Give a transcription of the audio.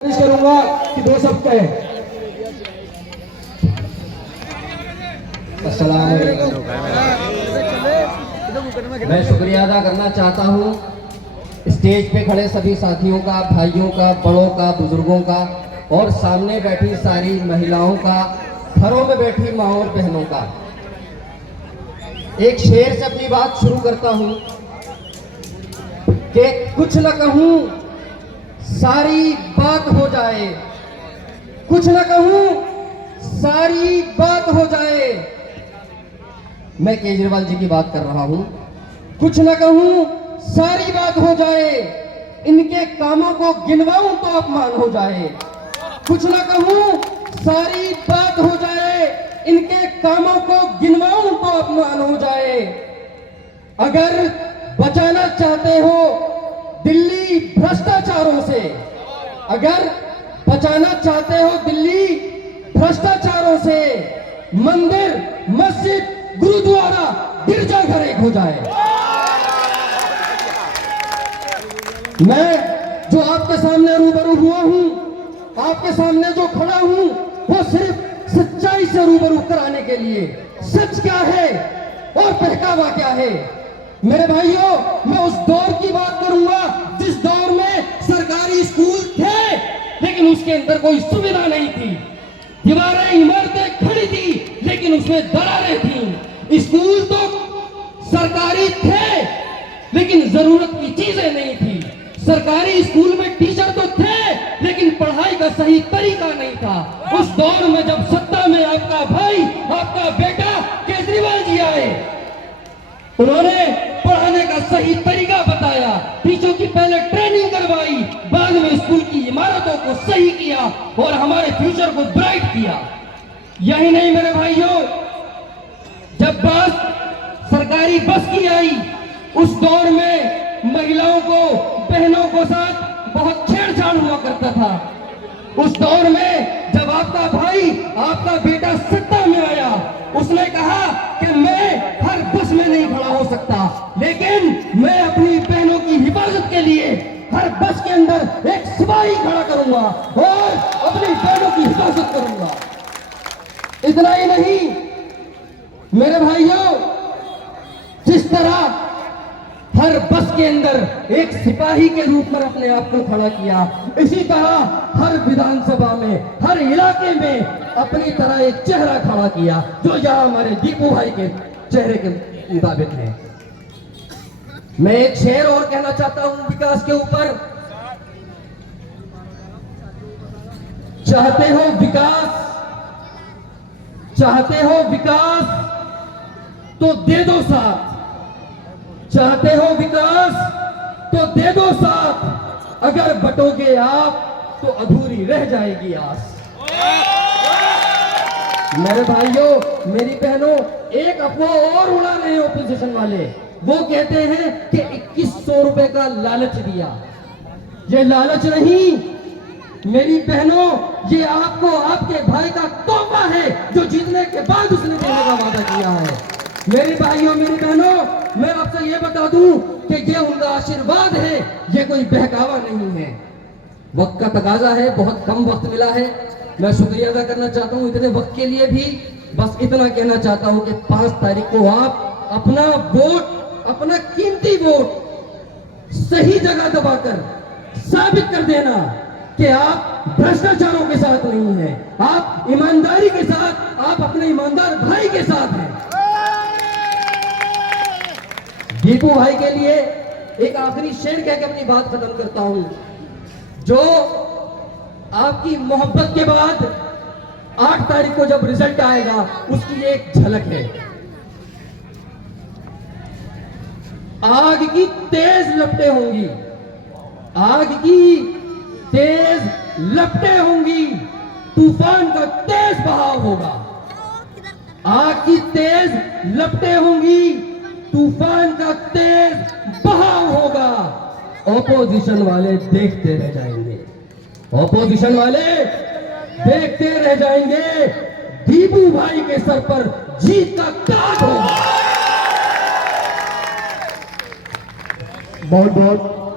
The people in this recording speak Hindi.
कोशिश करूंगा कि दो शब्द कहे। अस्सलाम वालेकुम। मैं शुक्रिया अदा करना चाहता हूँ स्टेज पे खड़े सभी साथियों का, भाइयों का, बड़ों का, बुजुर्गों का और सामने बैठी सारी महिलाओं का, घरों में बैठी माँ और बहनों का। एक शेर से अपनी बात शुरू करता हूँ कि कुछ न कहूँ सारी बात हो जाए, कुछ न कहूँ सारी बात हो जाए। मैं केजरीवाल जी की बात कर रहा हूँ। कुछ न कहूँ सारी बात हो जाए, इनके कामों को गिनवाऊं तो अपमान हो जाए। कुछ न कहूँ सारी बात हो जाए, इनके कामों को गिनवाऊं तो अपमान हो जाए। अगर बचाना चाहते हो दिल्ली भ्रष्टाचारों से, अगर बचाना चाहते हो दिल्ली भ्रष्टाचारों से, मंदिर, मस्जिद, गुरुद्वारा, गिरजाघर एक हो जाए। मैं जो आपके सामने रूबरू हुआ हूं, आपके सामने जो खड़ा हूं, वो सिर्फ सच्चाई से रूबरू कराने के लिए, सच क्या है और बहकावा क्या है। मेरे भाइयों, मैं उस दौर की बात करूंगा जिस दौर में सरकारी स्कूल थे लेकिन उसके अंदर कोई सुविधा नहीं थी। दीवारें, इमारतें खड़ी थी लेकिन उसमें दरारें थी। स्कूल तो सरकारी थे लेकिन जरूरत की चीजें नहीं थी। सरकारी स्कूल में टीचर तो थे लेकिन पढ़ाई का सही तरीका नहीं था। उस दौर में जब सत्ता में आपका भाई, आपका बेटा केजरीवाल जी आए, उन्होंने पढ़ाने का सही तरीका बताया, टीचरों की पहले ट्रेनिंग करवाई, बाद में स्कूल की इमारतों को सही किया और हमारे फ्यूचर को ब्राइट किया। यही नहीं मेरे भाइयों, जब बात सरकारी बस की आई, उस दौर में महिलाओं को, बहनों को साथ बहुत छेड़छाड़ हुआ करता था। उस दौर में जब आपका भाई, आपका बेटा सत्ता में आया, उसने कहा कि मैं हर बस में नहीं खड़ा हो सकता, लेकिन मैं अपनी बहनों की हिफाजत के लिए हर बस के अंदर एक सिपाही खड़ा करूंगा और अपनी बहनों की हिफाजत करूंगा। इतना ही नहीं मेरे भाइयों, जिस तरह हर बस के अंदर एक सिपाही के रूप में अपने आप को खड़ा किया, इसी तरह हर विधानसभा में, हर इलाके में अपनी तरह एक चेहरा खड़ा किया जो यहाँ हमारे दीपू भाई के चेहरे के मुताबिक है। मैं एक शेर और कहना चाहता हूं विकास के ऊपर। चाहते हो विकास, चाहते हो विकास तो दे दो साथ, चाहते हो विकास तो दे दो साथ, अगर बटोगे आप तो अधूरी रह जाएगी आस। मेरे भाइयों, मेरी बहनों, एक अफवाह और उड़ा रहे हैं ओपोजिशन वाले। वो कहते हैं कि 2100 रुपए का लालच दिया। ये लालच नहीं मेरी बहनों, ये आपको आपके भाई का तोहफा है जो जीतने के बाद उसने देने का वादा किया है। मेरी भाइयों, मेरी बहनों, मैं आपसे ये बता दूं कि ये उनका आशीर्वाद है, ये कोई बहकावा नहीं है। वक्त का तकाजा है, बहुत कम वक्त मिला है। मैं शुक्रिया अदा करना चाहता हूं इतने वक्त के लिए भी। बस इतना कहना चाहता हूं कि 5 तारीख को आप अपना वोट, अपना कीमती वोट सही जगह दबाकर साबित कर देना कि आप भ्रष्टाचारों के साथ नहीं हैं, आप ईमानदारी के साथ, आप अपने ईमानदार भाई के साथ हैं। दीपू भाई के लिए एक आखिरी शेर कह के अपनी बात खत्म करता हूं, जो आपकी मोहब्बत के बाद 8 तारीख को जब रिजल्ट आएगा उसकी एक झलक है। आग की तेज लपटें होंगी, आग की तेज लपटें होंगी, तूफान का तेज बहाव होगा। आग की तेज लपटें होंगी, तूफान का तेज बहाव होगा। ऑपोजिशन वाले देखते रह जाएंगे, ऑपोजिशन वाले देखते रह जाएंगे। दीपू भाई के सर पर जीत का ताज होगा। बहुत बहुत